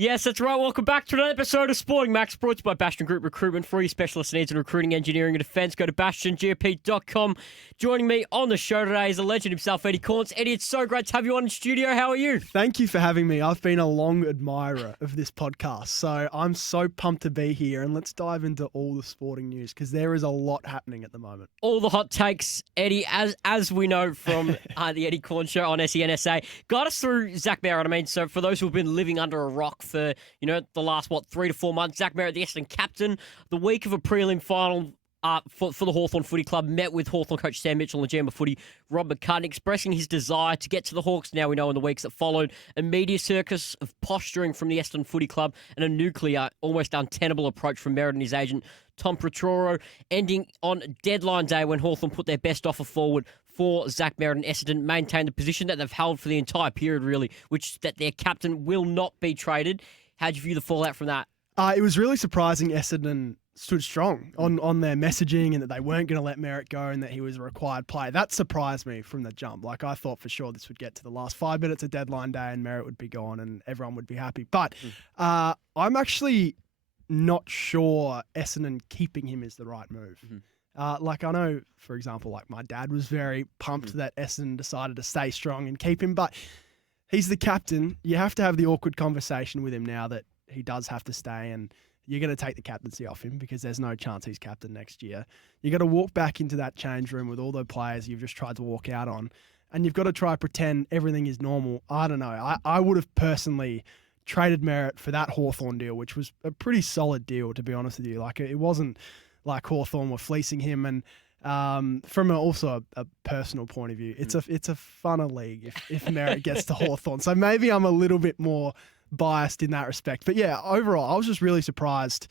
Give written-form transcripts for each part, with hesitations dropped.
Yes, that's right. Welcome back to another episode of Sporting Max, brought to you by Bastion Group Recruitment. For your specialist needs in recruiting, engineering, and defence, go to bastiongp.com. Joining me on the show today is the legend himself, Eddy Cornes. Eddie, it's so great to have you on in studio. How are you? Thank you for having me. I've been a long admirer of this podcast, so I'm so pumped to be here. And let's dive into all the sporting news, because there is a lot happening at the moment. All the hot takes, Eddie, as we know from the Eddy Cornes show on SENSA, got us through Zach Merrett. I mean, so for those who've been living under a rock for, the last, 3 to 4 months, Zach Merrett, the Essendon captain, the week of a prelim final for the Hawthorn Footy Club, met with Hawthorn coach Sam Mitchell and GM of Footy, Rob McCartney, expressing his desire to get to the Hawks. Now we know in the weeks that followed, a media circus of posturing from the Essendon Footy Club and a nuclear, almost untenable approach from Merrett and his agent, Tom Petroro, ending on deadline day when Hawthorn put their best offer forward for Zach Merrett and Essendon, maintain the position that they've held for the entire period, really, which is that their captain will not be traded. How'd you view the fallout from that? It was really surprising Essendon stood strong on their messaging and that they weren't going to let Merrett go and that he was a required player. That surprised me from the jump. Like, I thought for sure this would get to the last 5 minutes of deadline day and Merrett would be gone and everyone would be happy. But I'm actually not sure Essendon keeping him is the right move. I know, for example, my dad was very pumped that Essendon decided to stay strong and keep him, but he's the captain. You have to have the awkward conversation with him now that he does have to stay, and you're going to take the captaincy off him because there's no chance he's captain next year. You got to walk back into that change room with all the players you've just tried to walk out on, and you've got to try to pretend everything is normal. I don't know. I would have personally traded Merrett for that Hawthorn deal, which was a pretty solid deal, to be honest with you. It wasn't like Hawthorn were fleecing him, and from also a personal point of view, it's a funner league if Merrett gets to Hawthorn. So maybe I'm a little bit more biased in that respect. But yeah, overall, I was just really surprised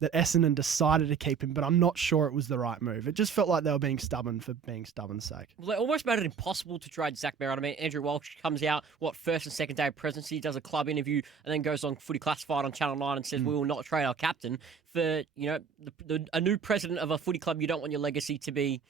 that Essendon decided to keep him, but I'm not sure it was the right move. It just felt like they were being stubborn for being stubborn's sake. Well, they almost made it impossible to trade Zach Merrett. I mean, Andrew Walsh comes out, first and second day of presidency, does a club interview, and then goes on Footy Classified on Channel 9 and says, we will not trade our captain. For, a new president of a footy club, you don't want your legacy to be,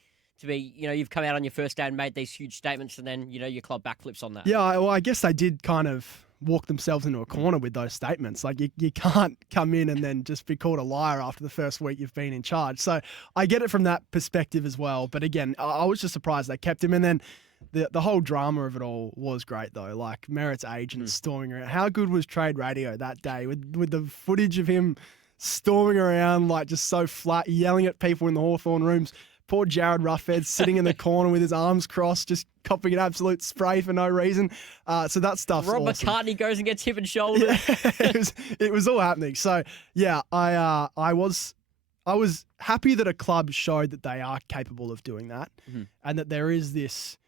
you've come out on your first day and made these huge statements, and then, your club backflips on that. Yeah, well, I guess they did kind of walk themselves into a corner with those statements. You can't come in and then just be called a liar after the first week you've been in charge. So I get it from that perspective as well. But again, I was just surprised they kept him. And then the whole drama of it all was great, though. Merrett's agent storming around. How good was Trade Radio that day with the footage of him storming around, just so flat, yelling at people in the Hawthorn rooms? Poor Jared Ruffhead sitting in the corner with his arms crossed, just copping an absolute spray for no reason. So that stuff's Rob awesome. McCartney goes and gets hip and shoulder. Yeah, it was all happening. So yeah, I was happy that a club showed that they are capable of doing that, and that there is this.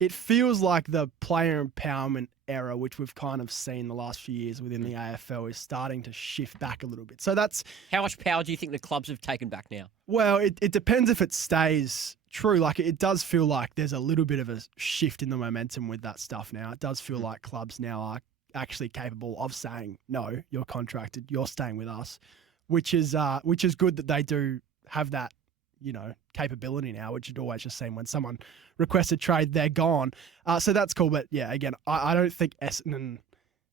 It feels like the player empowerment era, which we've kind of seen the last few years within the AFL, is starting to shift back a little bit. So that's... How much power do you think the clubs have taken back now? Well, it depends if it stays true. It does feel like there's a little bit of a shift in the momentum with that stuff now. It does feel like clubs now are actually capable of saying, no, you're contracted, you're staying with us, which is good that they do have that, capability now, which you'd always just seen when someone requests a trade, they're gone. So that's cool. But yeah, again, I don't think Essendon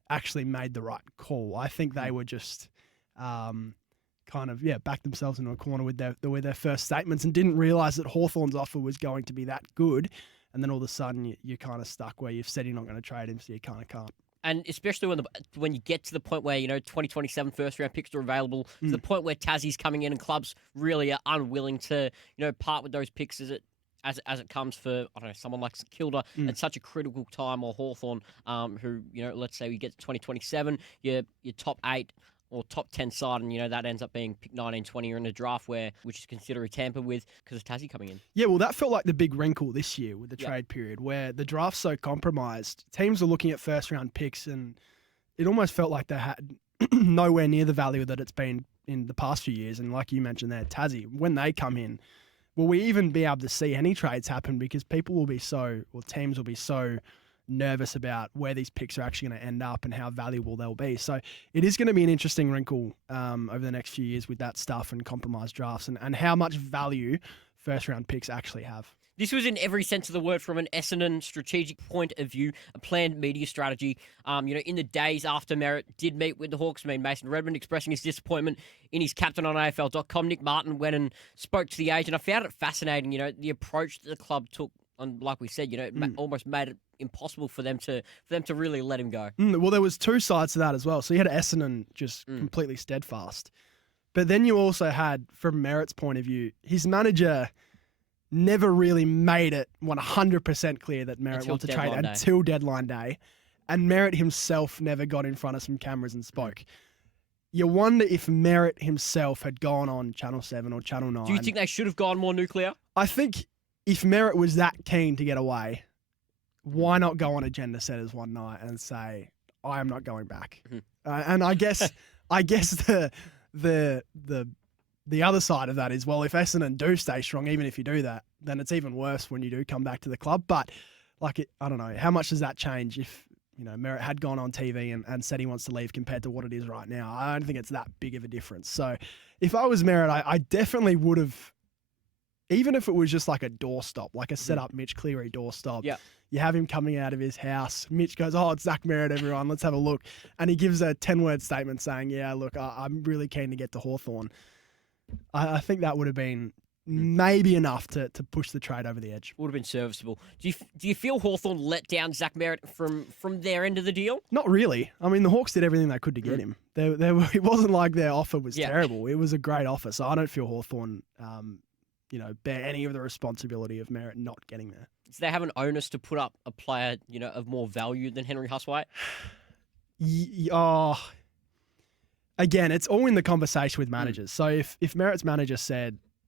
actually made the right call. I think they were just backed themselves into a corner with their first statements and didn't realise that Hawthorn's offer was going to be that good. And then all of a sudden you're kind of stuck where you've said you're not going to trade him, so you kind of can't. And especially when you get to the point where, 2027 first-round picks are available, to the point where Tassie's coming in and clubs really are unwilling to, part with those picks as it comes for, I don't know, someone like St Kilda at such a critical time, or Hawthorn, who, let's say we get to 2027, your top 8 or top 10 side, and, that ends up being pick 19, 20 or in a draft which is considered tampered with because of Tassie coming in. Yeah, well, that felt like the big wrinkle this year with the trade period, where the draft's so compromised. Teams are looking at first-round picks, and it almost felt like they had nowhere near the value that it's been in the past few years. And like you mentioned there, Tassie, when they come in, will we even be able to see any trades happen? Because teams will be so nervous about where these picks are actually going to end up and how valuable they'll be. So it is going to be an interesting wrinkle over the next few years with that stuff and compromised drafts and how much value first-round picks actually have. This was in every sense of the word from an Essendon strategic point of view, a planned media strategy. In the days after Merrett did meet with the Hawks, Mason Redmond expressing his disappointment in his captain on AFL.com. Nick Martin went and spoke to the agent. I found it fascinating, the approach that the club took. And like we said, it almost made it impossible for them to really let him go. Well, there was two sides to that as well. So you had Essendon just completely steadfast. But then you also had, from Merrett's point of view, his manager never really made it 100% clear that Merrett wanted to trade until deadline day. And Merrett himself never got in front of some cameras and spoke. You wonder if Merrett himself had gone on Channel 7 or Channel 9. Do you think they should have gone more nuclear? I think if Merrett was that keen to get away, why not go on Agenda Setters one night and say, I am not going back? And I guess the other side of that is, well, if Essendon do stay strong, even if you do that, then it's even worse when you do come back to the club. But I don't know, how much does that change if Merrett had gone on TV and said he wants to leave compared to what it is right now? I don't think it's that big of a difference. So if I was Merrett, I definitely would have, even if it was just like a doorstop, like a set up Mitch Cleary doorstop. Yeah. You have him coming out of his house. Mitch goes, it's Zach Merrett, everyone. Let's have a look. And he gives a 10-word statement saying, yeah, look, I'm really keen to get to Hawthorn. I think that would have been maybe enough to push the trade over the edge. Would have been serviceable. Do you feel Hawthorn let down Zach Merrett from their end of the deal? Not really. I mean, the Hawks did everything they could to get him. It wasn't like their offer was terrible. It was a great offer. So I don't feel Hawthorn bear any of the responsibility of Merrett not getting there. Do they have an onus to put up a player, of more value than Henry Huswaite? Again, it's all in the conversation with managers. So if Merrett's manager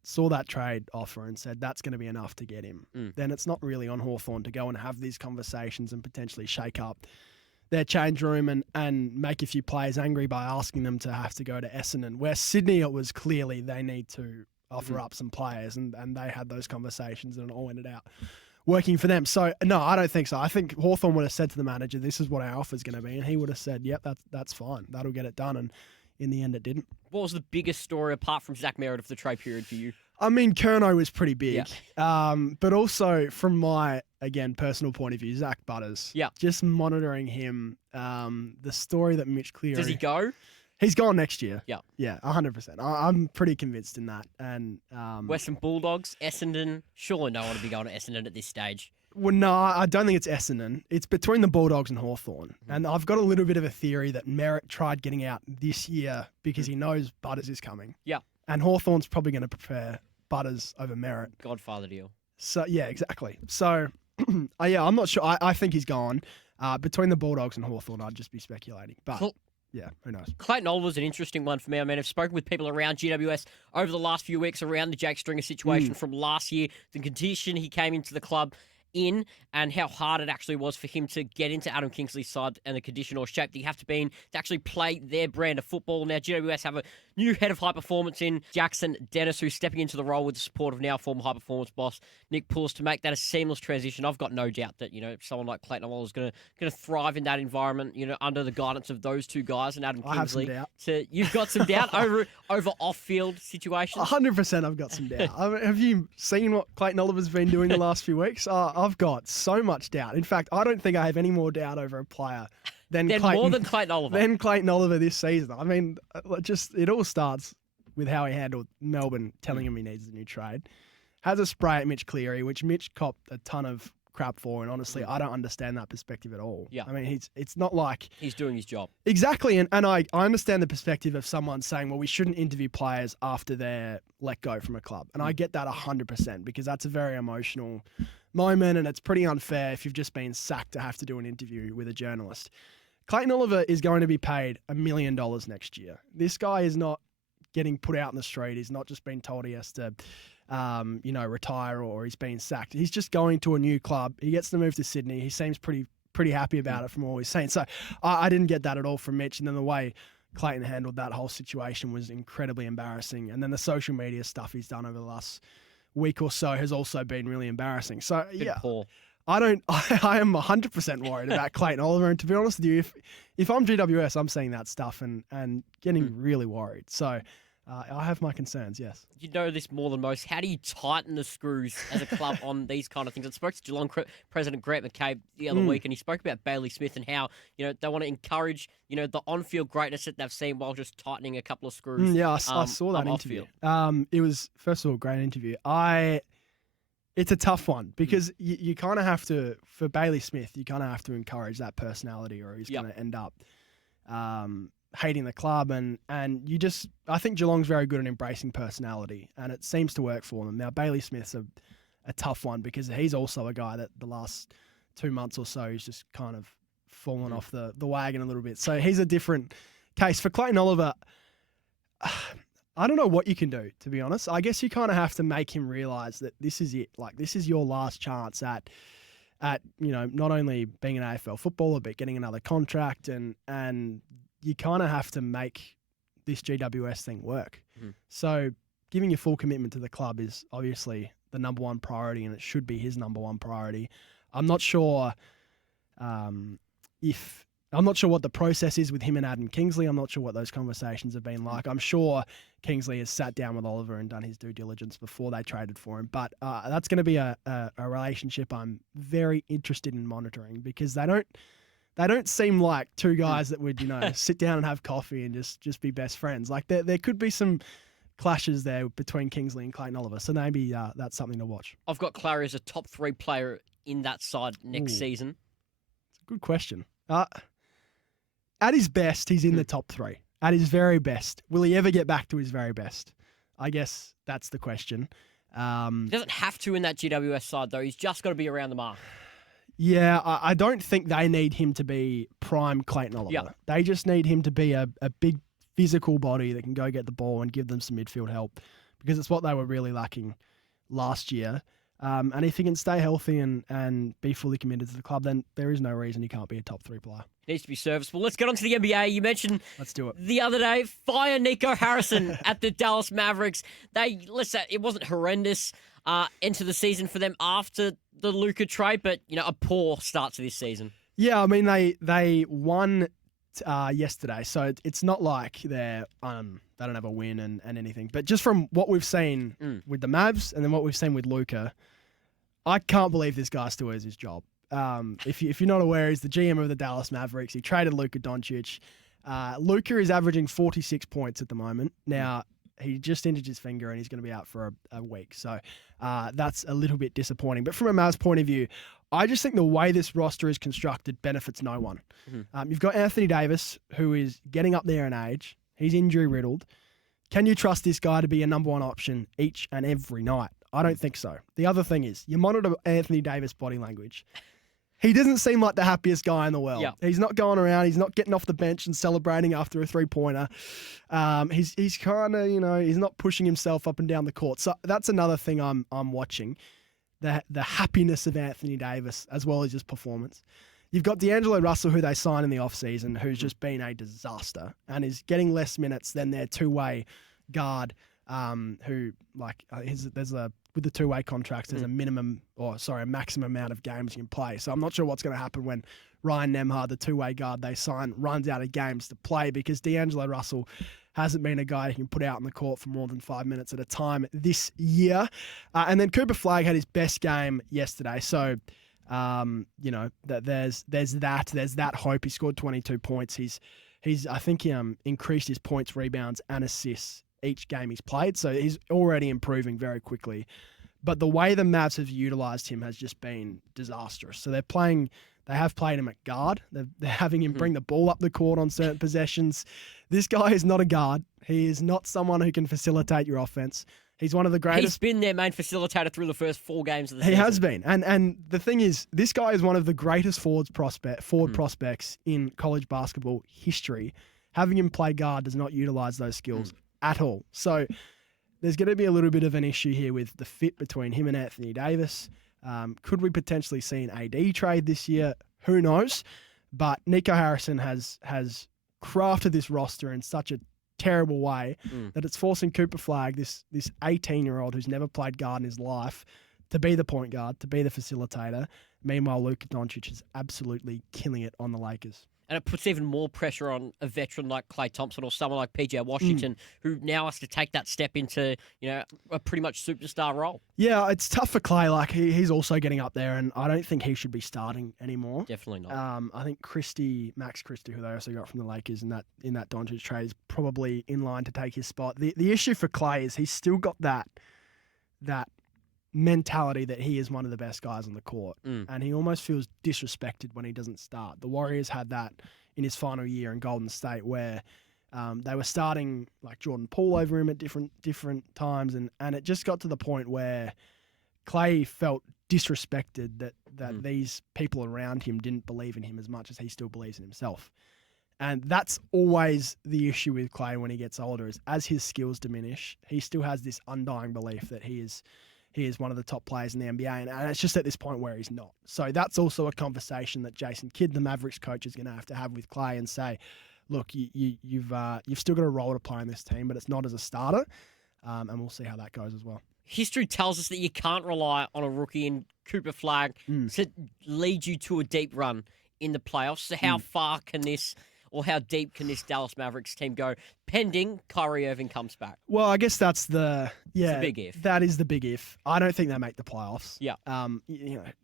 saw that trade offer and said that's going to be enough to get him, then it's not really on Hawthorn to go and have these conversations and potentially shake up their change room and make a few players angry by asking them to have to go to Essendon, where Sydney, it was clearly they need to offer up some players, and they had those conversations and it all ended out working for them. So, no, I don't think so. I think Hawthorn would have said to the manager, this is what our offer is going to be, and he would have said, yep, that's fine. That'll get it done, and in the end it didn't. What was the biggest story apart from Zach Merrett of the trade period for you? I mean, Curnow was pretty big, but also from my, again, personal point of view, Zak Butters. Yeah. Just monitoring him, the story that Mitch Cleary... Does he go? He's gone next year. Yeah. Yeah, 100%. I'm pretty convinced in that. And Western Bulldogs, Essendon. Surely no one would be going to Essendon at this stage. Well, no, I don't think it's Essendon. It's between the Bulldogs and Hawthorn. And I've got a little bit of a theory that Merrett tried getting out this year because he knows Butters is coming. Yeah. And Hawthorn's probably going to prefer Butters over Merrett. Godfather deal. So, yeah, exactly. So, I'm not sure. I think he's gone. Between the Bulldogs and Hawthorn, I'd just be speculating. But... yeah, who knows? Clayton Oliver's an interesting one for me. I mean, I've spoken with people around GWS over the last few weeks around the Jake Stringer situation from last year, the condition he came into the club in, and how hard it actually was for him to get into Adam Kingsley's side and the condition or shape that you have to be in to actually play their brand of football. Now, GWS have a new head of high performance in Jackson Dennis, who's stepping into the role with the support of now former high performance boss Nick Poulos to make that a seamless transition. I've got no doubt that someone like Clayton Oliver is going to thrive in that environment. Under the guidance of those two guys and Adam Kingsley. I have some doubt. So you've got some doubt over off-field situations. 100%, I've got some doubt. I mean, have you seen what Clayton Oliver's been doing the last few weeks? I've got so much doubt. In fact, I don't think I have any more doubt over a player than more than Clayton Oliver. Than Clayton Oliver this season. I mean, it all starts with how he handled Melbourne telling him he needs a new trade. Has a spray at Mitch Cleary, which Mitch copped a ton of crap for, and honestly, I don't understand that perspective at all. Yeah. I mean, it's not like... he's doing his job. Exactly, and I understand the perspective of someone saying, well, we shouldn't interview players after they're let go from a club. And I get that 100% because that's a very emotional moment, and it's pretty unfair if you've just been sacked to have to do an interview with a journalist. Clayton Oliver is going to be paid $1 million next year. This guy is not getting put out in the street. He's not just been told he has to... retire or he's been sacked. He's just going to a new club. He gets to move to Sydney. He seems pretty happy about it from all he's seen. So I didn't get that at all from Mitch. And then the way Clayton handled that whole situation was incredibly embarrassing. And then the social media stuff he's done over the last week or so has also been really embarrassing. So I am 100% worried about Clayton Oliver. And to be honest with you, if I'm GWS, I'm seeing that stuff and getting really worried. So I have my concerns, yes. You know this more than most. How do you tighten the screws as a club on these kind of things? I spoke to Geelong President Grant McCabe the other week, and he spoke about Bailey Smith and how they want to encourage the on-field greatness that they've seen while just tightening a couple of screws. Yeah, I saw that interview. It was, first of all, a great interview. It's a tough one because you kind of have to, for Bailey Smith, you kind of have to encourage that personality, or he's going to end up hating the club. And I think Geelong's very good at embracing personality, and it seems to work for them. Now, Bailey Smith's a tough one because he's also a guy that the last 2 months or so he's just kind of fallen off the wagon a little bit. So he's a different case. For Clayton Oliver, I don't know what you can do, to be honest. I guess you kind of have to make him realise that this is it. Like, this is your last chance at not only being an AFL footballer, but getting another contract, and you kind of have to make this GWS thing work. Mm-hmm. So giving your full commitment to the club is obviously the number one priority, and it should be his number one priority. I'm not sure what the process is with him and Adam Kingsley. I'm not sure what those conversations have been like. I'm sure Kingsley has sat down with Oliver and done his due diligence before they traded for him. But that's going to be a relationship I'm very interested in monitoring, because they don't seem like two guys that would sit down and have coffee and just be best friends. Like there could be some clashes there between Kingsley and Clayton Oliver. So maybe that's something to watch. I've got Clary as a top 3 player in that side next season. It's a good question. At his best, he's in the top 3. At his very best. Will he ever get back to his very best? I guess that's the question. He doesn't have to in that GWS side, though. He's just got to be around the mark. Yeah, I don't think they need him to be prime Clayton Oliver. Yep. They just need him to be a big physical body that can go get the ball and give them some midfield help, because it's what they were really lacking last year. And if he can stay healthy and be fully committed to the club, then there is no reason he can't be a top 3 player. Needs to be serviceable. Let's get on to the NBA. You mentioned Let's do it. The other day, fire Nico Harrison at the Dallas Mavericks. It wasn't horrendous into the season for them after the Luka trade, but a poor start to this season. Yeah, I mean they won yesterday, so it's not like they don't have a win and anything. But just from what we've seen with the Mavs and then what we've seen with Luka, I can't believe this guy still has his job. If you're not aware, he's the GM of the Dallas Mavericks. He traded Luka Doncic. Luka is averaging 46 points at the moment. Now, he just injured his finger and he's going to be out for a week. So that's a little bit disappointing. But from a Mavs point of view, I just think the way this roster is constructed benefits no one. Mm-hmm. You've got Anthony Davis, who is getting up there in age. He's injury-riddled. Can you trust this guy to be a number one option each and every night? I don't think so. The other thing is, you monitor Anthony Davis' body language. He doesn't seem like the happiest guy in the world. Yep. He's not going around. He's not getting off the bench and celebrating after a three-pointer. He's kind of, he's not pushing himself up and down the court. So that's another thing I'm watching, the happiness of Anthony Davis as well as his performance. You've got D'Angelo Russell, who they signed in the offseason, who's just been a disaster and is getting less minutes than their two-way guard, who with the two-way contracts, there's a maximum amount of games you can play. So I'm not sure what's going to happen when Ryan Nembhard, the two-way guard they signed, runs out of games to play, because D'Angelo Russell hasn't been a guy who can put out on the court for more than 5 minutes at a time this year. And then Cooper Flagg had his best game yesterday. So, there's that hope. He scored 22 points. I think he increased his points, rebounds, and assists each game he's played. So he's already improving very quickly. But the way the Mavs have utilised him has just been disastrous. So they have played him at guard. They're having him bring the ball up the court on certain possessions. This guy is not a guard. He is not someone who can facilitate your offense. He's one of the greatest. He's been their main facilitator through the first 4 games of the season. He has been. And the thing is, this guy is one of the greatest forward prospects in college basketball history. Having him play guard does not utilise those skills at all. So there's going to be a little bit of an issue here with the fit between him and Anthony Davis. Could we potentially see an AD trade this year? Who knows? But Nico Harrison has crafted this roster in such a terrible way that it's forcing Cooper Flagg, this 18-year-old who's never played guard in his life, to be the point guard, to be the facilitator. Meanwhile, Luka Doncic is absolutely killing it on the Lakers. And it puts even more pressure on a veteran like Klay Thompson or someone like PJ Washington, who now has to take that step into, a pretty much superstar role. Yeah, it's tough for Clay. Like he's also getting up there, and I don't think he should be starting anymore. Definitely not. I think Max Christie, who they also got from the Lakers in that Doncic trade, is probably in line to take his spot. The issue for Clay is he's still got that mentality that he is one of the best guys on the court, and he almost feels disrespected when he doesn't start. The Warriors had that in his final year in Golden State, where they were starting like Jordan Poole over him at different times, and it just got to the point where Clay felt disrespected that these people around him didn't believe in him as much as he still believes in himself. And that's always the issue with Clay when he gets older, is as his skills diminish, he still has this undying belief that he is one of the top players in the NBA, and it's just at this point where he's not. So that's also a conversation that Jason Kidd, the Mavericks coach, is going to have with Clay and say, look, you've still got a role to play in this team, but it's not as a starter, and we'll see how that goes as well. History tells us that you can't rely on a rookie in Cooper Flagg to lead you to a deep run in the playoffs. So how far can this, or how deep can this Dallas Mavericks team go, pending Kyrie Irving comes back? Well, I guess that's the big if. That is the big if. I don't think they make the playoffs. Yeah.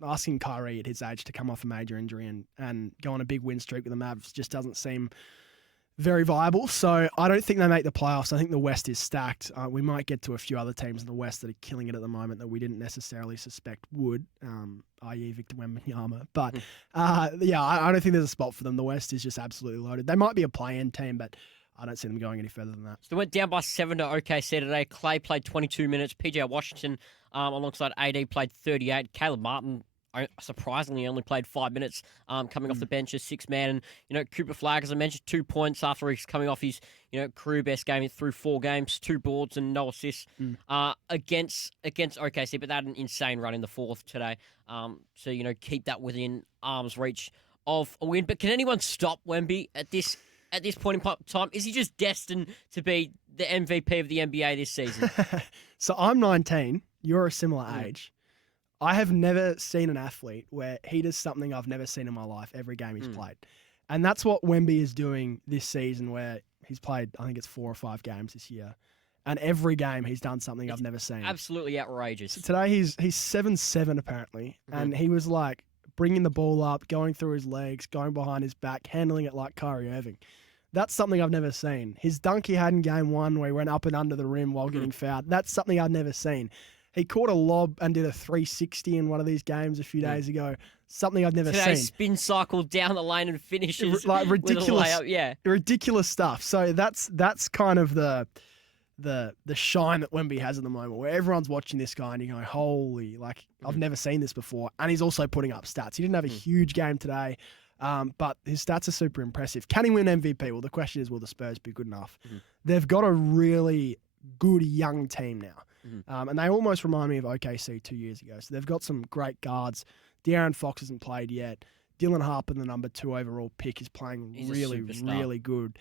Asking Kyrie at his age to come off a major injury and go on a big win streak with the Mavs just doesn't seem very viable. So I don't think they make the playoffs. I think the West is stacked. We might get to a few other teams in the West that are killing it at the moment that we didn't necessarily suspect would, i.e. Victor Wembanyama. But I don't think there's a spot for them. The West is just absolutely loaded. They might be a play-in team, but I don't see them going any further than that. So they went down by 7 to OKC today. Clay played 22 minutes. PJ Washington, alongside AD, played 38. Caleb Martin, surprisingly, only played 5 minutes coming off the bench as sixth man. And, Cooper Flagg, as I mentioned, 2 points after he's coming off his, career best game through 4 games, 2 boards and no assists against OKC. But they had an insane run in the fourth today. So, keep that within arm's reach of a win. But can anyone stop Wemby at this point in time? Is he just destined to be the MVP of the NBA this season? So I'm 19. You're a similar age. I have never seen an athlete where he does something I've never seen in my life every game he's played. And that's what Wemby is doing this season, where he's played, I think it's 4 or 5 games this year. And every game he's done something I've never seen. Absolutely outrageous. So today he's 7'7" apparently. And he was like bringing the ball up, going through his legs, going behind his back, handling it like Kyrie Irving. That's something I've never seen. His dunk he had in game 1 where he went up and under the rim while getting fouled. That's something I've never seen. He caught a lob and did a 360 in one of these games a few days ago. Something I've never Today, seen. Spin cycle down the lane and finishes like ridiculous, with a layup. ridiculous stuff. So that's kind of the shine that Wemby has at the moment, where everyone's watching this guy and you go, holy, I've never seen this before. And he's also putting up stats. He didn't have a huge game today, but his stats are super impressive. Can he win MVP? Well, the question is, will the Spurs be good enough? They've got a really good young team now. And they almost remind me of OKC 2 years ago. So they've got some great guards. De'Aaron Fox hasn't played yet. Dylan Harper, the number 2 overall pick, is playing really good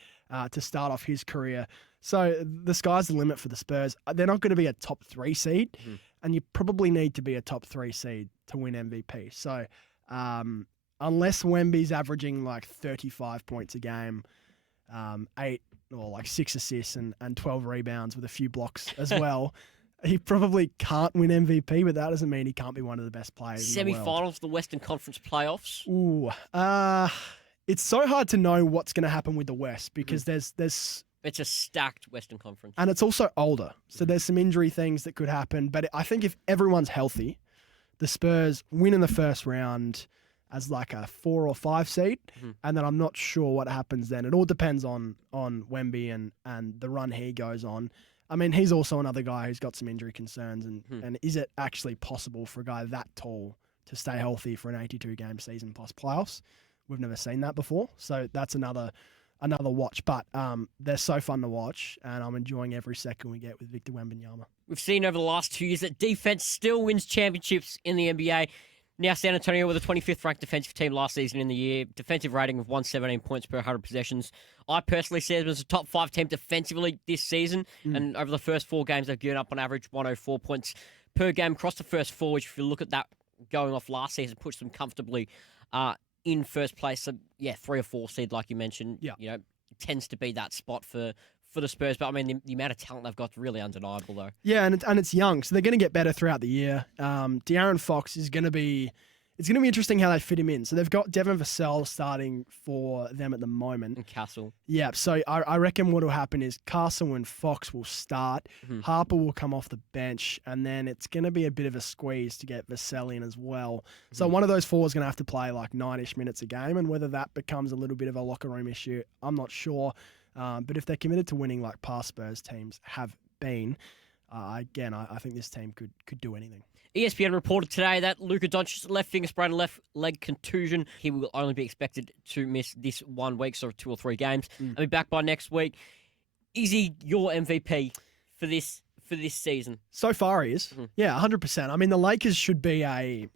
to start off his career. So the sky's the limit for the Spurs. They're not going to be a top 3 seed, and you probably need to be a top 3 seed to win MVP. So unless Wemby's averaging 35 points a game, 8 or 6 assists and 12 rebounds with a few blocks as well, he probably can't win MVP, but that doesn't mean he can't be one of the best players in the world. Semi-finals, the Western Conference playoffs. Ooh, it's so hard to know what's going to happen with the West because there's it's a stacked Western Conference, and it's also older, so there's some injury things that could happen. But I think if everyone's healthy, the Spurs win in the first round as a 4 or 5 seed, and then I'm not sure what happens then. It all depends on Wemby and the run he goes on. I mean, he's also another guy who's got some injury concerns, and is it actually possible for a guy that tall to stay healthy for an 82-game season plus playoffs? We've never seen that before, so that's another watch. But they're so fun to watch, and I'm enjoying every second we get with Victor Wembanyama. We've seen over the last 2 years that defense still wins championships in the NBA. Now San Antonio were the 25th ranked defensive team last season in the year. Defensive rating of 117 points per 100 possessions. I personally said it was a top 5 team defensively this season. And over the first 4 games, they've given up on average 104 points per game across the first 4, which if you look at that going off last season, puts them comfortably in first place. So, 3 or 4 seed, like you mentioned, Yeah. Tends to be that spot for the Spurs. But, I mean, the amount of talent they've got is really undeniable, though. Yeah, and it's young, so they're going to get better throughout the year. De'Aaron Fox is going to be... It's going to be interesting how they fit him in. So they've got Devin Vassell starting for them at the moment. And Castle. Yeah, so I reckon what will happen is Castle and Fox will start. Mm-hmm. Harper will come off the bench, and then it's going to be a bit of a squeeze to get Vassell in as well. Mm-hmm. So one of those four is going to have to play like 9-ish minutes a game, and whether that becomes a little bit of a locker room issue, I'm not sure. But if they're committed to winning like past Spurs teams have been, again, I think this team could do anything. ESPN reported today that Luka Doncic's left finger sprain and left leg contusion. He will only be expected to miss this 1 week, so 2 or 3 games, and be back by next week. Is he your MVP for this season? So far, he is. Mm-hmm. Yeah, 100%. I mean, the Lakers should be a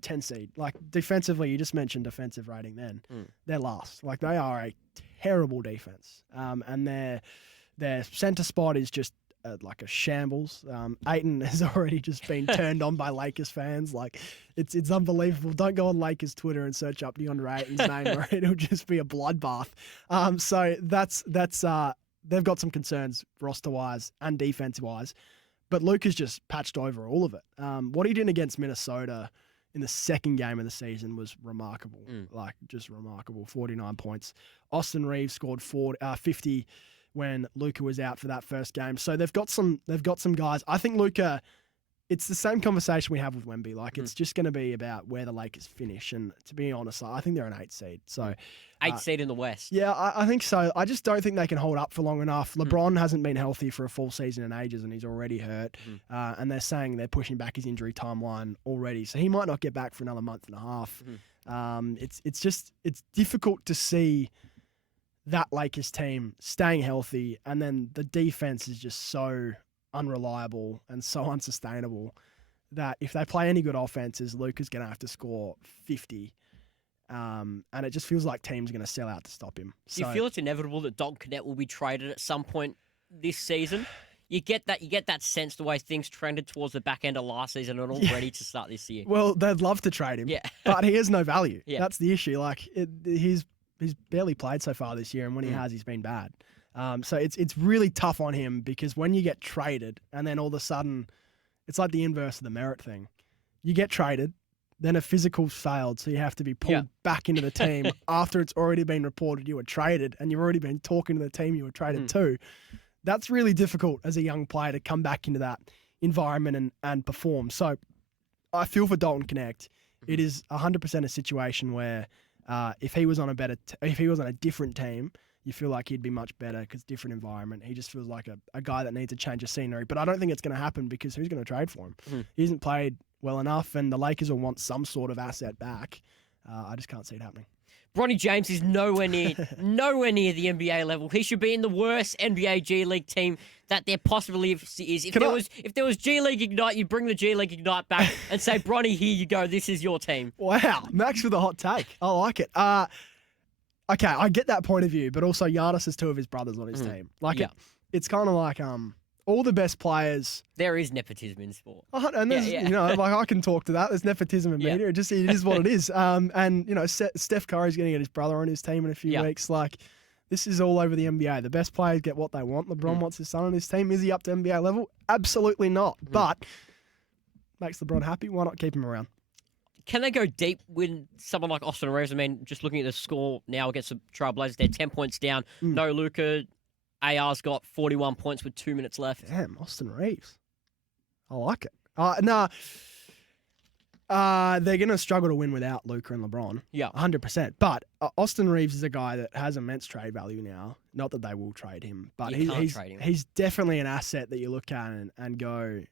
10 seed. Like, defensively, you just mentioned defensive rating then. They're last. Like, they are a terrible defense. And their center spot is just like a shambles. Ayton has already just been turned on by Lakers fans. Like, it's unbelievable. Don't go on Lakers Twitter and search up DeAndre Ayton's name, or it'll just be a bloodbath. So that's they've got some concerns roster-wise and defensive-wise, but Luka's just patched over all of it. What he did against Minnesota in the second game of the season was remarkable. Like, just remarkable. 49 points. Austin Reeves scored 50 when Luka was out for that first game. So they've got some guys. I think Luka, it's the same conversation we have with Wemby. Like, it's just going to be about where the Lakers finish. And to be honest, I think they're an 8 seed. So 8 seed in the West. Yeah, I think so. I just don't think they can hold up for long enough. LeBron hasn't been healthy for a full season in ages, and he's already hurt. And they're saying they're pushing back his injury timeline already. So he might not get back for another month and a half. It's difficult to see that Lakers team staying healthy, and then the defense is just so unreliable and so unsustainable that if they play any good offenses, Luka's going to have to score 50. And it just feels like teams are going to sell out to stop him. Do you feel it's inevitable that Dalton Knecht will be traded at some point this season? You get that sense the way things trended towards the back end of last season and all ready to start this year. Well, they'd love to trade him, but he has no value. That's the issue. Like, he's barely played so far this year, and when he has, he's been bad. So it's really tough on him, because when you get traded and then all of a sudden, it's like the inverse of the Merrett thing. You get traded, then a physical's failed, so you have to be pulled back into the team after it's already been reported you were traded, and you've already been talking to the team you were traded to. That's really difficult as a young player to come back into that environment and perform. So I feel for Dalton Knecht. It is 100% a situation where if he was on a different team, you feel like he'd be much better, because different environment. He just feels like a guy that needs a change of scenery. But I don't think it's going to happen, because who's going to trade for him? He hasn't played well enough, and the Lakers will want some sort of asset back. I just can't see it happening. Bronny James is nowhere near the NBA level. He should be in the worst NBA G League team that there possibly is. If there was G League Ignite, you'd bring the G League Ignite back and say, Bronny, here you go. This is your team. Wow. Max with a hot take. I like it. Okay, I get that point of view, but also Giannis has 2 of his brothers on his team. Like, it's kind of like all the best players. There is nepotism in sport. And there's, like, I can talk to that. There's nepotism in media. It is what it is. And, Steph Curry's going to get his brother on his team in a few weeks. Like, this is all over the NBA. The best players get what they want. LeBron wants his son on his team. Is he up to NBA level? Absolutely not. But makes LeBron happy. Why not keep him around? Can they go deep with someone like Austin Reeves? I mean, just looking at the score now against the Trailblazers, they're 10 points down. No Luka. AR's got 41 points with 2 minutes left. Damn, Austin Reeves. I like it. They're going to struggle to win without Luka and LeBron. Yeah. 100%. But Austin Reeves is a guy that has immense trade value now. Not that they will trade him, but he's definitely an asset that you look at and go,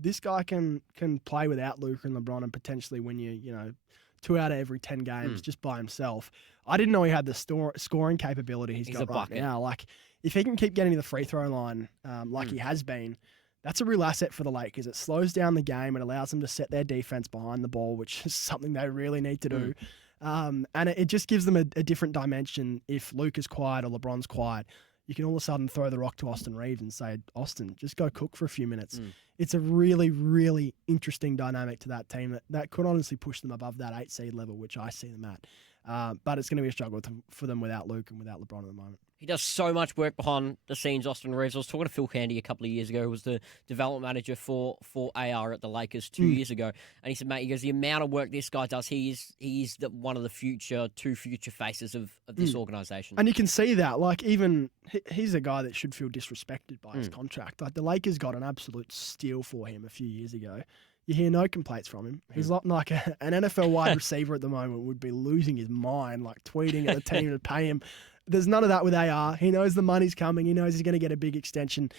this guy can play without Luka and LeBron and potentially win you 2 out of every 10 games just by himself. I didn't know he had the scoring capability he's got right now. Like, if he can keep getting to the free throw line like he has been, that's a real asset for the Lakers. It slows down the game. It allows them to set their defense behind the ball, which is something they really need to do. And it just gives them a different dimension if Luka's quiet or LeBron's quiet. you can all of a sudden throw the rock to Austin Reeves and say, Austin, just go cook for a few minutes. It's a really, really interesting dynamic to that team that could honestly push them above that 8 seed level, which I see them at. But it's going to be a struggle for them without Luke and without LeBron at the moment. He does so much work behind the scenes, Austin Reeves. I was talking to Phil Candy a couple of years ago, who was the development manager for AR at the Lakers 2 years ago. And he said, mate, he goes, the amount of work this guy does, he is one of the two future faces of this organisation. And you can see that, like, even he's a guy that should feel disrespected by his contract. Like, the Lakers got an absolute steal for him a few years ago. You hear no complaints from him. He's like an NFL wide receiver at the moment would be losing his mind, like tweeting at the team to pay him. There's none of that with AR. He knows the money's coming. He knows he's going to get a big extension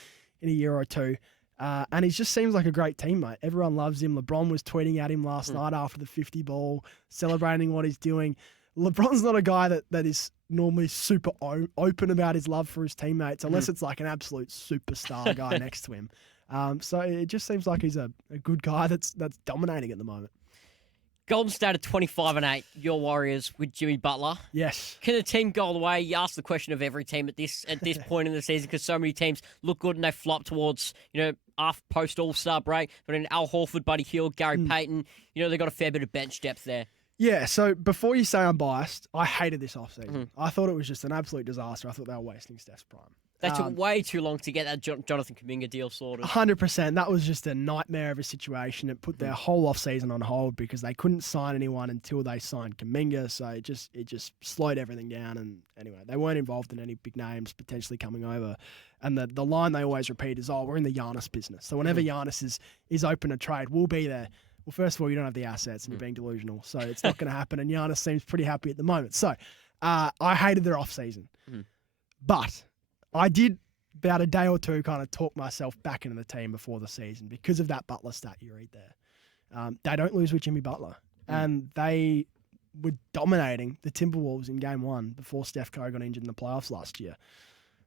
in a year or two. And he just seems like a great teammate. Everyone loves him. LeBron was tweeting at him last night after the 50 ball, celebrating what he's doing. LeBron's not a guy that is normally super open about his love for his teammates, unless it's like an absolute superstar guy next to him. So it just seems like he's a good guy that's dominating at the moment. Golden State at 25-8, your Warriors with Jimmy Butler. Yes. Can the team go all the way? You ask the question of every team at this point in the season, because so many teams look good and they flop towards, after post All-Star break. But in Al Horford, Buddy Hield, Gary Payton, they've got a fair bit of bench depth there. Yeah, so before you say I'm biased, I hated this offseason. I thought it was just an absolute disaster. I thought they were wasting Steph's prime. They took way too long to get that Jonathan Kuminga deal sorted. 100%. That was just a nightmare of a situation. It put their whole offseason on hold because they couldn't sign anyone until they signed Kuminga. So it just slowed everything down. And anyway, they weren't involved in any big names potentially coming over. And the line they always repeat is, we're in the Giannis business. So whenever Giannis is open to trade, we'll be there. Well, first of all, you don't have the assets and you're being delusional. So it's not going to happen. And Giannis seems pretty happy at the moment. So I hated their offseason. But I did, about a day or two, kind of talk myself back into the team before the season because of that Butler stat you read there. They don't lose with Jimmy Butler. And they were dominating the Timberwolves in Game 1 before Steph Curry got injured in the playoffs last year.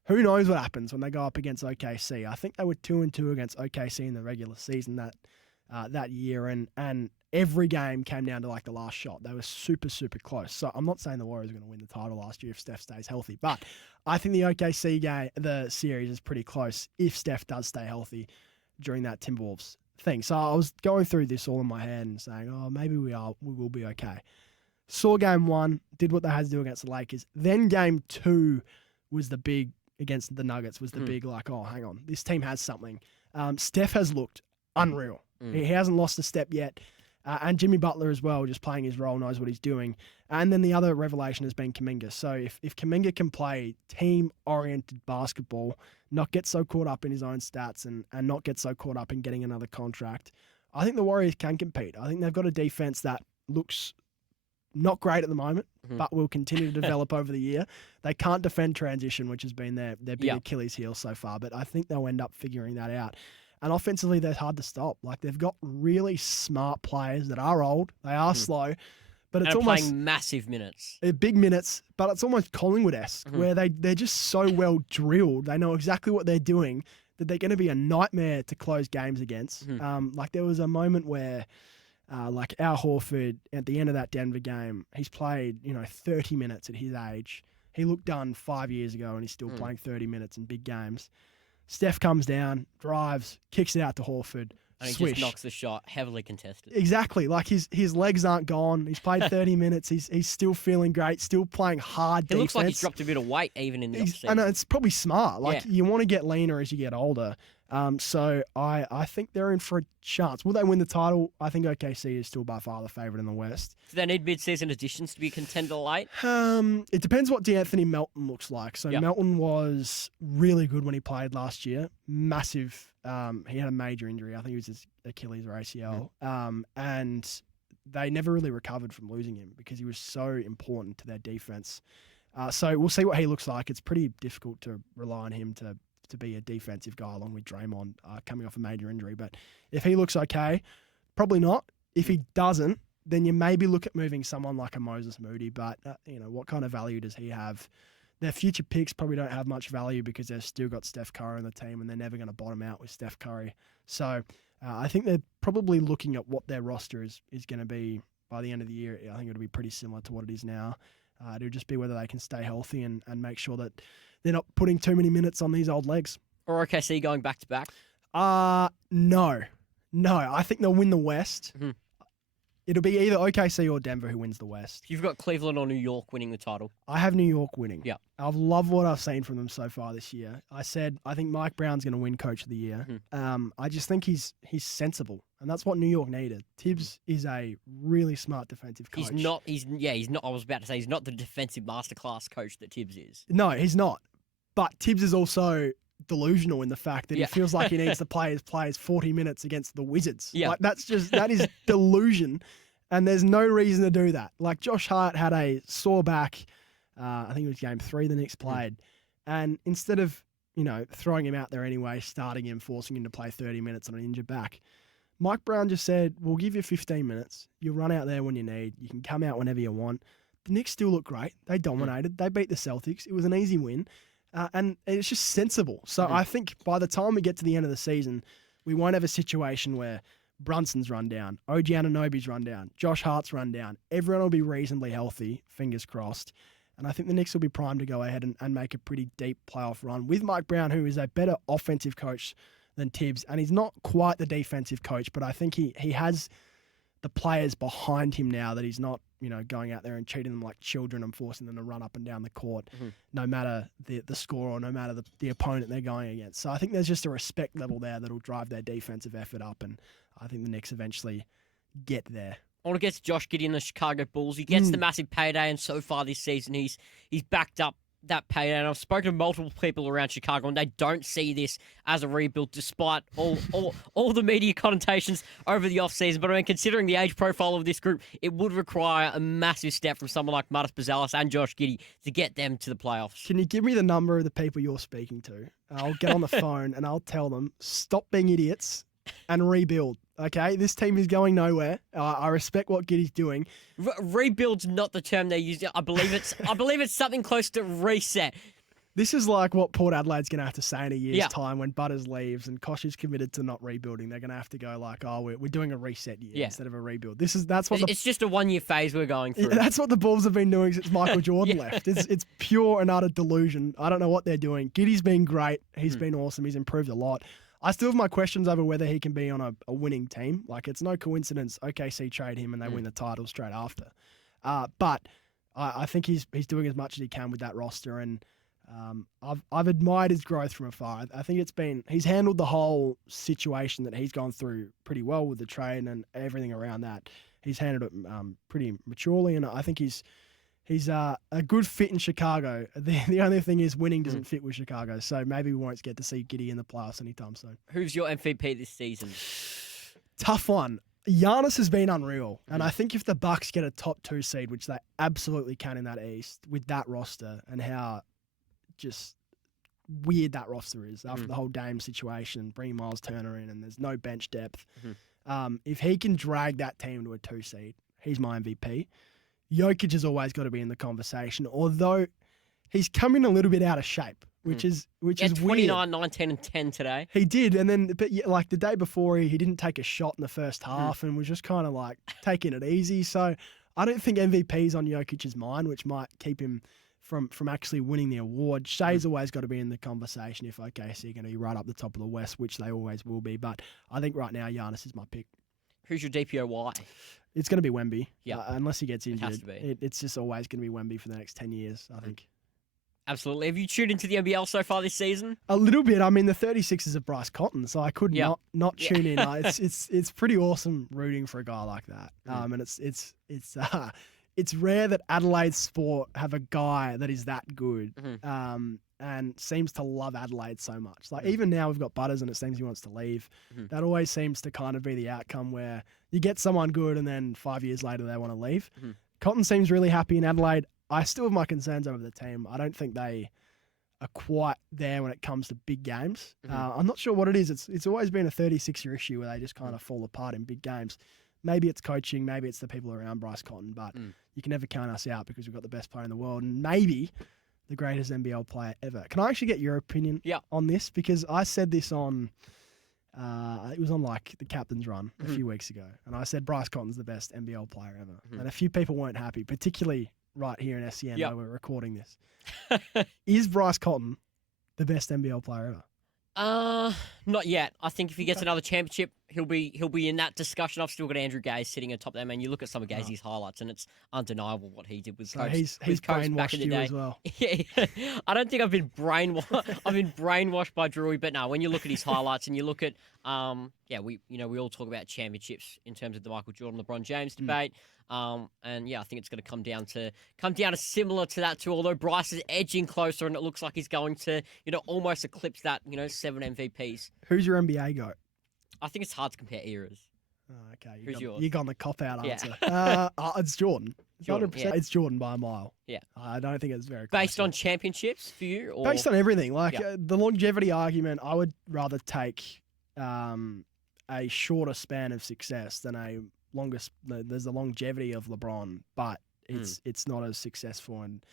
Who knows what happens when they go up against OKC? I think they were 2-2 against OKC in the regular season that year. And every game came down to like the last shot. They were super, super close. So I'm not saying the Warriors are going to win the title last year if Steph stays healthy, but I think the OKC game, the series is pretty close if Steph does stay healthy during that Timberwolves thing. So I was going through this all in my head and saying, maybe we will be okay. Saw Game 1, did what they had to do against the Lakers. Then Game 2 was the big, against the Nuggets, was the big like, hang on, this team has something. Steph has looked unreal. He hasn't lost a step yet. And Jimmy Butler as well, just playing his role, knows what he's doing. And then the other revelation has been Kuminga. So if Kuminga can play team-oriented basketball, not get so caught up in his own stats and not get so caught up in getting another contract, I think the Warriors can compete. I think they've got a defense that looks not great at the moment, but will continue to develop over the year. They can't defend transition, which has been their big Achilles heel so far, but I think they'll end up figuring that out. And offensively, they're hard to stop. Like, they've got really smart players that are old. They are slow. But it's almost playing massive minutes. Big minutes, but it's almost Collingwood-esque, where they're just so well drilled. They know exactly what they're doing, that they're going to be a nightmare to close games against. Like, there was a moment where, like, Al Horford, at the end of that Denver game, he's played, 30 minutes at his age. He looked done 5 years ago, and he's still playing 30 minutes in big games. Steph comes down, drives, kicks it out to Horford. And he swish. just knocks the shot, heavily contested. Exactly. Like, his legs aren't gone. He's played 30 minutes. He's still feeling great, still playing hard defense. It looks like he's dropped a bit of weight even in the offseason. And it's probably smart. Like, you want to get leaner as you get older. So I think they're in for a chance. Will they win the title? I think OKC is still by far the favourite in the West. Do they need mid-season additions to be contender late? It depends what D'Anthony Melton looks like. So Melton was really good when he played last year. Massive. He had a major injury. I think it was his Achilles or ACL. And they never really recovered from losing him because he was so important to their defense. So we'll see what he looks like. It's pretty difficult to rely on him to be a defensive guy along with Draymond coming off a major injury. But if he looks okay, probably not. If he doesn't, then you maybe look at moving someone like a Moses Moody. But, what kind of value does he have? Their future picks probably don't have much value because they've still got Steph Curry on the team and they're never going to bottom out with Steph Curry. So I think they're probably looking at what their roster is going to be by the end of the year. I think it'll be pretty similar to what it is now. It'll just be whether they can stay healthy and make sure that they're not putting too many minutes on these old legs. Or OKC going back to back? No. I think they'll win the West. Mm-hmm. It'll be either OKC or Denver who wins the West. You've got Cleveland or New York winning the title. I have New York winning. Yeah. I've loved what I've seen from them so far this year. I think Mike Brown's going to win Coach of the Year. Mm-hmm. I just think he's sensible, and that's what New York needed. Tibbs is a really smart defensive coach. He's not. I was about to say he's not the defensive masterclass coach that Tibbs is. No, he's not. But Tibbs is also delusional in the fact that he feels like he needs to play his players 40 minutes against the Wizards. Yeah. Like that is delusion, and there's no reason to do that. Like Josh Hart had a sore back, I think it was game 3 the Knicks played, and instead of throwing him out there anyway, starting him, forcing him to play 30 minutes on an injured back, Mike Brown just said, we'll give you 15 minutes. You'll run out there when you need. You can come out whenever you want. The Knicks still look great. They dominated. They beat the Celtics. It was an easy win. And it's just sensible. So I think by the time we get to the end of the season, we won't have a situation where Brunson's run down, OG Anunoby's run down, Josh Hart's run down. Everyone will be reasonably healthy, fingers crossed. And I think the Knicks will be primed to go ahead and make a pretty deep playoff run with Mike Brown, who is a better offensive coach than Tibbs. And he's not quite the defensive coach, but I think he has the players behind him now that he's not, going out there and treating them like children and forcing them to run up and down the court, no matter the score or no matter the opponent they're going against. So I think there's just a respect level there that'll drive their defensive effort up, and I think the Knicks eventually get there. I want to get to Josh Giddey and the Chicago Bulls. He gets the massive payday, and so far this season he's backed up that payday. And I've spoken to multiple people around Chicago, and they don't see this as a rebuild, despite all the media connotations over the offseason. But I mean, considering the age profile of this group, it would require a massive step from someone like Martis Bazalis and Josh Giddey to get them to the playoffs. Can you give me the number of the people you're speaking to? I'll get on the phone and I'll tell them, stop being idiots and rebuild. Okay, this team is going nowhere. I respect what Giddey's doing. Rebuild's not the term they use. I believe it's something close to reset. This is like what Port Adelaide's going to have to say in a year's time when Butters leaves and Kosh is committed to not rebuilding. They're going to have to go like, oh, we're doing a reset year instead of a rebuild. It's just a 1 year phase we're going through. That's what the Bulls have been doing since Michael Jordan left. It's pure and utter delusion. I don't know what they're doing. Giddey's been great. He's been awesome. He's improved a lot. I still have my questions over whether he can be on a winning team. Like, it's no coincidence OKC trade him and they win the title straight after. But I think he's doing as much as he can with that roster, and I've admired his growth from afar. I think he's handled the whole situation that he's gone through pretty well with the trade and everything around that. He's handled it pretty maturely, and I think he's a good fit in Chicago. The only thing is winning doesn't fit with Chicago, so maybe we won't get to see Giddey in the playoffs anytime soon. Who's your MVP this season? Tough one. Giannis has been unreal, and I think if the Bucks get a top 2 seed, which they absolutely can in that East, with that roster and how just weird that roster is after the whole Dame situation, bringing Miles Turner in, and there's no bench depth. If he can drag that team to a 2 seed, he's my MVP. Jokic has always got to be in the conversation, although he's coming a little bit out of shape, which is weird. 29, 19, and 10 today. He did, and then like the day before, he didn't take a shot in the first half and was just kind of like taking it easy. So I don't think MVP's on Jokic's mind, which might keep him from actually winning the award. Shea's always got to be in the conversation if OKC are going to be right up the top of the West, which they always will be. But I think right now Giannis is my pick. Who's your DPOY? It's going to be Wemby, unless he gets injured. It has to be. It's just always going to be Wemby for the next 10 years, I think. Absolutely. Have you tuned into the NBL so far this season? A little bit. I mean, the 36ers of Bryce Cotton, so I could not tune in. It's pretty awesome rooting for a guy like that. And it's rare that Adelaide sport have a guy that is that good. And seems to love Adelaide so much. Like even now we've got Butters and it seems he wants to leave. That always seems to kind of be the outcome where you get someone good and then 5 years later they want to leave. Cotton seems really happy in Adelaide. I still have my concerns over the team. I don't think they are quite there when it comes to big games. I'm not sure what it is. It's always been a 36er issue where they just kind of fall apart in big games. Maybe it's coaching, maybe it's the people around Bryce Cotton, but you can never count us out because we've got the best player in the world and maybe the greatest NBL player ever. Can I actually get your opinion on this? Because I said this on, it was on like the captain's run a few weeks ago, and I said Bryce Cotton's the best NBL player ever. And a few people weren't happy, particularly right here in SEN where we're recording this. Is Bryce Cotton the best NBL player ever? Not yet. I think if he gets Okay. another championship, he'll be in that discussion. I've still got Andrew Gaze sitting atop there, man. You look at some of Gaze's highlights, and it's undeniable what he did with So Coach. he's with Coach back brainwashed in the you day. as well. Yeah, I don't think I've been brainwashed. I've been brainwashed by Drewy, but no. When you look at his highlights and you look at, we all talk about championships in terms of the Michael Jordan, LeBron James debate. And yeah, I think it's going to come down to similar to that too. Although Bryce is edging closer, and it looks like he's going to, almost eclipse that, 7 MVPs. Who's your NBA goat? I think it's hard to compare eras. Oh, okay, Who's yours? you got the cop out Yeah. answer. It's Jordan. Jordan, 100%. yeah. It's Jordan by a mile. Yeah. I don't think it's very close. Based on championships for you, or Based on everything, like Yeah. the longevity argument, I would rather take a shorter span of success than a longest. There's the longevity of LeBron, but it's not as successful. And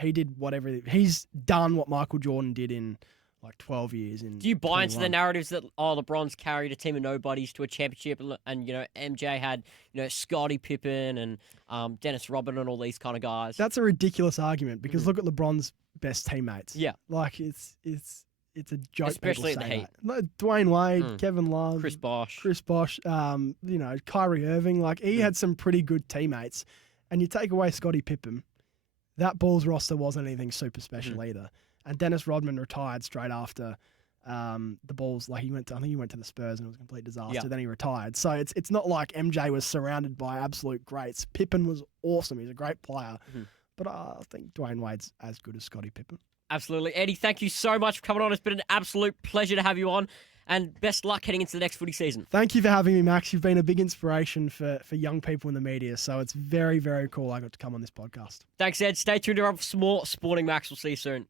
he did whatever he's done. What Michael Jordan did in like 12 years. Do you buy into the 21. narratives that LeBron's carried a team of nobodies to a championship, and MJ had Scottie Pippen and Dennis Rodman and all these kind of guys? That's a ridiculous argument because look at LeBron's best teammates. Yeah. Like it's a joke. Especially people at say the Heat. that. Like Dwayne Wade, Kevin Love, Chris Bosh. Kyrie Irving. Like he had some pretty good teammates, and you take away Scottie Pippen, that Bulls roster wasn't anything super special either. And Dennis Rodman retired straight after the Bulls. Like I think he went to the Spurs and it was a complete disaster. Yeah. Then he retired. So it's not like MJ was surrounded by absolute greats. Pippen was awesome. He's a great player. But I think Dwayne Wade's as good as Scottie Pippen. Absolutely. Eddie, thank you so much for coming on. It's been an absolute pleasure to have you on. And best luck heading into the next footy season. Thank you for having me, Max. You've been a big inspiration for young people in the media. So it's very, very cool I got to come on this podcast. Thanks, Ed. Stay tuned for some more Sporting Max. We'll see you soon.